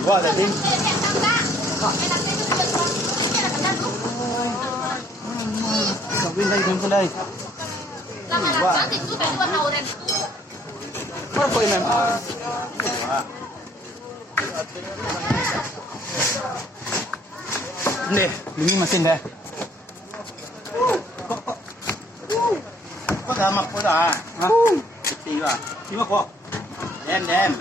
Guarda, tem. Sabihin lagi dun pala eh. Ano po yung Hindi, lumi masin deh. Có thơm mập của ta. Xì vào. Xì vào cô. Đem đem.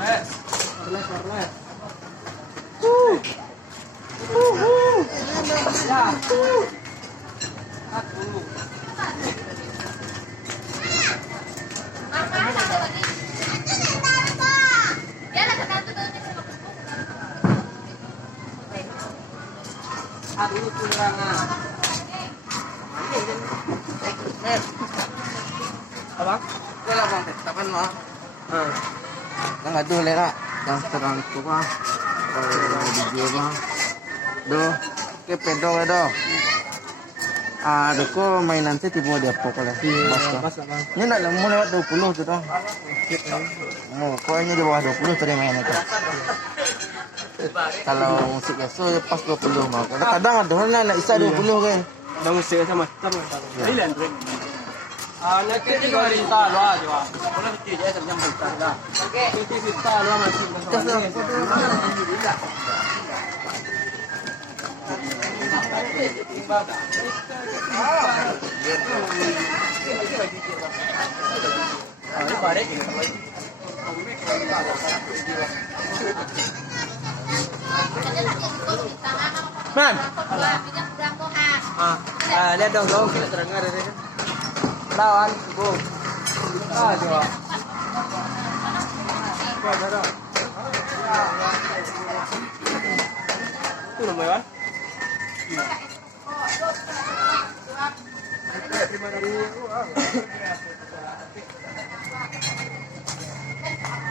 Aduh kurangan. Abang, kalau abang tetapan mah. Yang ada lera, yang terang tu mah. Video mah. Doh, ke pedong do. Doko mainan saya tiba dia pokok lah. Ini nak mau lewat 20 tu dah. Mau koinnya di bawah 20 tadi mainan tu. Kalau musik biasa pas 20 mah. Kadang-kadang ada orang nak isa 20 kan. Dah musik sama. Ini landry. Nanti juga cerita lu aja. Kalau kita je sampai jam 4 dah. Okey. Kita cerita lu masih besar. Man. Lihat dong kita terdengar dari sini. Lawan, Bu. Coba. Itu lumayan.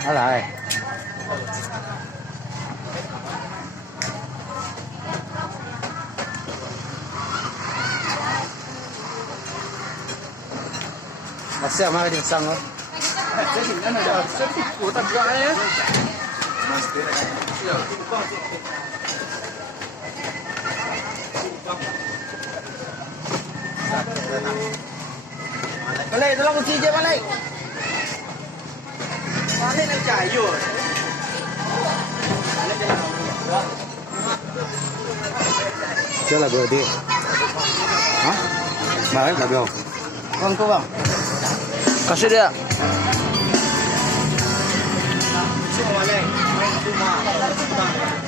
Alay. Masih mah din sang. Jadi kan ada putar juga ya. Balik, tolong kunci je balik. Balik nak cayu. Chưa là vừa đi. Hả? Mà ấy là biểu. Bang tu bang. Kasih dia. Semua balik. Main rumah.